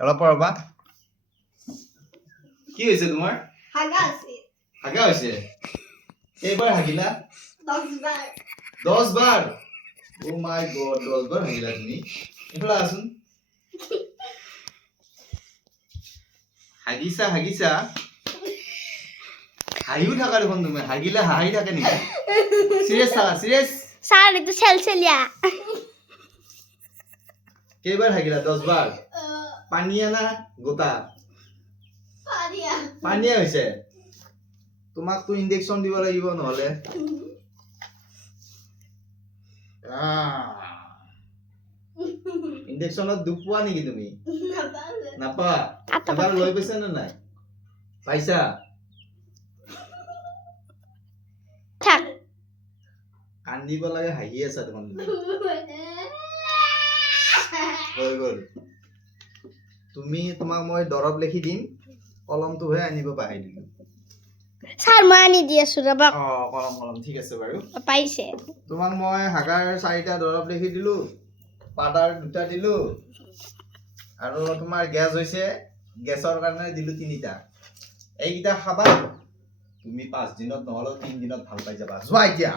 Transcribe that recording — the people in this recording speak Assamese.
অলপ পৰবা কি হৈছে তোমাৰ হাগা হৈছে এইবাৰ হাগিলা 10 বাৰ ও মাই গড 10 বাৰ হাগিলা তুমি এফালে আসুন হাগিছা হাইও থাকা দেখোন তুমি হাগিলে হাই থাকে নেকি সিরিয়াস স্যার এটা সেলসেলিয়া কেইবাৰ হাগিলা 10 বাৰ পানীয়া না গোটা পানীয়া হৈছে তোমাক তো ইনজেকশন দিব লাগিব নহলে ইনজেকশনত দুখ পোৱা নেকি তুমি নাপা এবাৰ লৈ গৈছা না নাই পাইছা থাক কান্দিব লাগে হাঁহি আছা দেখোন তুমি হৈ গ'ল তুমি তোমাক মই দৰব লিখি দিম কলমটো হে আনিব পাহৰিলো স্যাৰ মই আনি দি আছো ৰবা কলম ঠিক আছে বাৰু পাইছে তোমাক মই হাগাৰ 4টা দৰব লিখি দিলো পাউডাৰ 2টা দিলো আৰু তোমাৰ গ্যাস হৈছে গ্যাসৰ কাৰণে দিলো 3টা এইকিটা খাবা তুমি 5 দিনত নহলে 3 দিনত ভাল পাই যাবা যোৱা এতিয়া